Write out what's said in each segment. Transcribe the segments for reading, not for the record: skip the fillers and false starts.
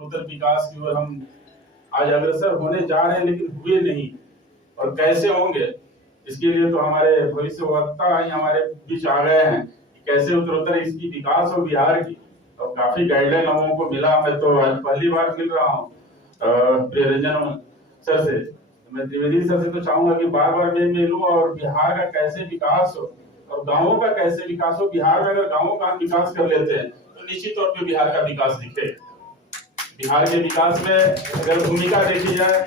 उत्तर विकास की ओर हम आज अग्रसर होने जा रहे हैं, लेकिन हुए नहीं। और कैसे होंगे, इसके लिए तो हमारे भविष्यवक्ता ही हमारे बीच आ गए हैं कि कैसे उत्तरोत्तर इसकी विकास हो बिहार की। और काफी गाइडलाइन लोगों को मिला। मैं तो आज पहली बार मिल रहा हूँ प्रियरंजन सर से। मैं त्रिवेदी सर से तो चाहूंगा कि बार बार मैं मिलूं और बिहार का कैसे विकास हो और गांवों का कैसे विकास हो। बिहार में अगर गांवों का विकास कर लेते हैं तो निश्चित तौर पे बिहार का विकास दिखेगा। बिहार के विकास में अगर भूमिका देखी जाए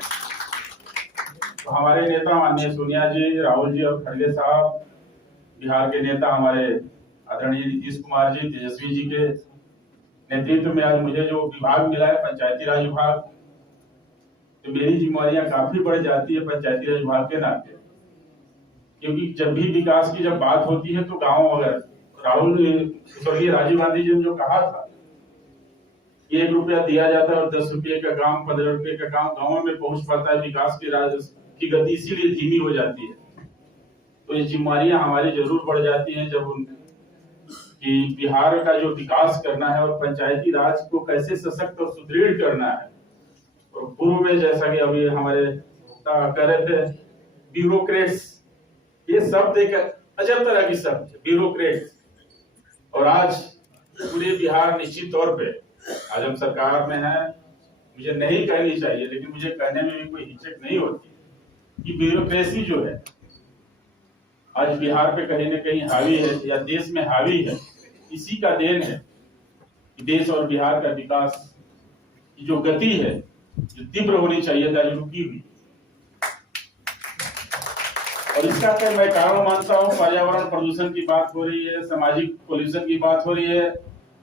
तो हमारे नेता माननीय सोनिया जी, राहुल जी और खड़गे साहब, बिहार के नेता हमारे आदरणीय नीतीश कुमार जी, तेजस्वी जी के नेतृत्व में आज मुझे जो विभाग मिला है पंचायती राज विभाग, तो मेरी जिम्मेवारियां काफी बढ़ जाती है पंचायती राज विभाग के नाते। क्योंकि जब भी विकास की जब बात होती है तो गाँव, अगर राहुल स्वर्गीय राजीव गांधी जी ने जो कहा था 1 रुपया दिया जाता है और 10 रुपये का काम, 15 रुपये का काम गाँव में पहुंच पाता है। विकास की गति इसीलिए धीमी हो जाती है। तो ये जिम्मेवारियां हमारी जरूर बढ़ जाती हैं जब कि बिहार का जो विकास करना है और पंचायती राज को कैसे सशक्त और सुदृढ़ करना है। और पूर्व में जैसा कि अभी हमारे कह रहे थे ब्यूरोक्रेट्स, ये शब्द एक अजब तरह की शब्द ब्यूरोक्रेट्स। और आज पूरे बिहार निश्चित तौर पे आज हम सरकार में है, मुझे नहीं कहनी चाहिए लेकिन मुझे कहने में भी कोई हिचक नहीं होती कि ब्यूरोक्रेसी जो है आज बिहार पे कहीं न कहीं हावी है या देश में हावी है। इसी का देन है कि देश और बिहार का विकास की जो गति है, जो तीव्र होनी चाहिए था, जो रुकी हुई। और इसका क्या मैं कारण मानता हूँ, पर्यावरण प्रदूषण की बात हो रही है, सामाजिक पोल्यूशन की बात हो रही है।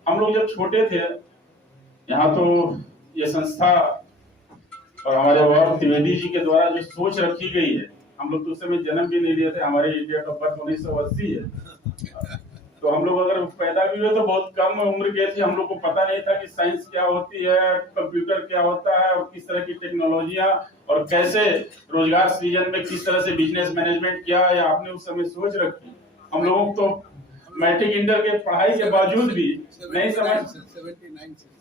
हम लोग जब छोटे थे यहाँ तो ये संस्था और हमारे वह त्रिवेदी जी के द्वारा जो सोच रखी गई है, हम लोग तो उस समय जन्म भी नहीं लिए थे, हमारे इंडिया का बर्थ 1980 है। तो हम लोग अगर पैदा भी हुए तो बहुत कम उम्र के थे। हम लोग को पता नहीं था कि साइंस क्या होती है, कंप्यूटर क्या होता है और किस तरह की टेक्नोलॉजियां और कैसे रोजगार सृजन में किस तरह से बिजनेस मैनेजमेंट किया है आपने उस समय सोच रखी। हम लोगों को तो मैट्रिक इंटर के पढ़ाई के बावजूद भी नहीं समझ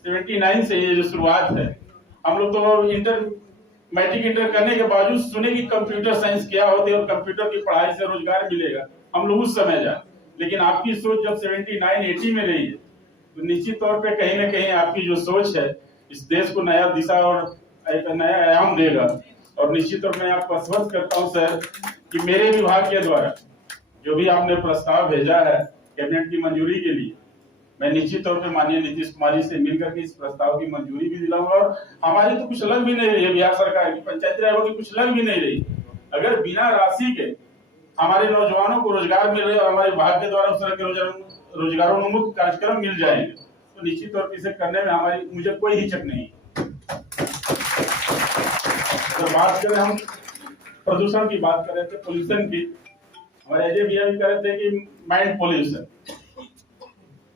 79 से ये जो शुरुआत है। हम लोग तो मैट्रिक इंटर करने के बावजूद सुने कि कंप्यूटर साइंस क्या होती है और कंप्यूटर की पढ़ाई से रोजगार मिलेगा। हम लोग उस समय जाए, लेकिन आपकी सोच जब 79-80 में रही है तो निश्चित तौर पे कहीं ना कहीं आपकी जो सोच है इस देश को नया दिशा और एक नया आयाम देगा। और निश्चित तौर मैं आपको आश्वस्त करता हूं सर कि मेरे विभाग के द्वारा जो भी आपने प्रस्ताव भेजा है कैबिनेट की मंजूरी के लिए, मैं निश्चित तौर पे माननीय नीतीश कुमार जी से मिलकर के इस प्रस्ताव की मंजूरी भी दिलाऊंगा। और हमारी तो कुछ लग भी नहीं रही है, बिहार सरकार की पंचायती राज की कुछ लग भी नहीं रही। अगर बिना राशि के हमारे नौजवानों को रोजगार मिल रहे और हमारे विभाग के द्वारा उस तरह के रोजगारोन्मुख कार्यक्रम मिल जाएंगे तो निश्चित तौर पर इसे करने में मुझे कोई हिचक नहीं। तो बात करें हम प्रदूषण की, बात कर रहे थे पोल्यूशन की, हमारे अजय भैया भी कह रहे थे कि माइंड पोल्यूशन।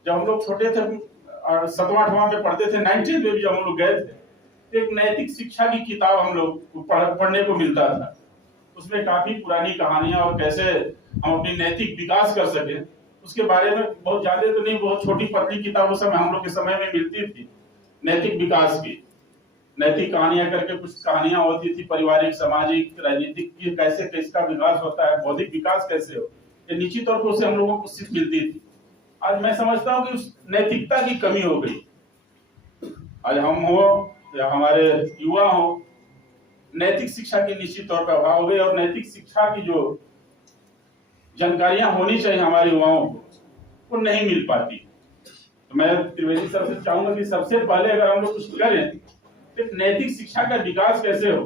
जब हम लोग छोटे थे और 7वां-8वां में पढ़ते थे, 90 में भी जब हम लोग गए थे तो एक नैतिक शिक्षा की किताब हम लोग पढ़ने को मिलता था। उसमें काफी पुरानी कहानियां और कैसे हम अपनी नैतिक विकास कर सके उसके बारे में बहुत ज्यादा तो नहीं, बहुत छोटी पतली किताब उस समय हम लोग के समय में मिलती थी। नैतिक विकास की नैतिक कहानियां करके कुछ कहानियां होती थी, पारिवारिक, सामाजिक, राजनीतिक की कैसे किसका विकास होता है, बौद्धिक विकास कैसे हो, ये निश्चित तौर पर उससे हम लोगों को सीख मिलती थी। आज मैं समझता हूँ कि उस नैतिकता की कमी हो गई। आज हम हो या हमारे युवा हो, नैतिक शिक्षा की निश्चित तौर पर अभाव हो गई। और नैतिक शिक्षा की जो जानकारियां होनी चाहिए हमारे युवाओं को वो नहीं मिल पाती। तो मैं त्रिवेदी सर से चाहूंगा कि सबसे पहले अगर हम लोग कुछ करें तो नैतिक शिक्षा का विकास कैसे हो,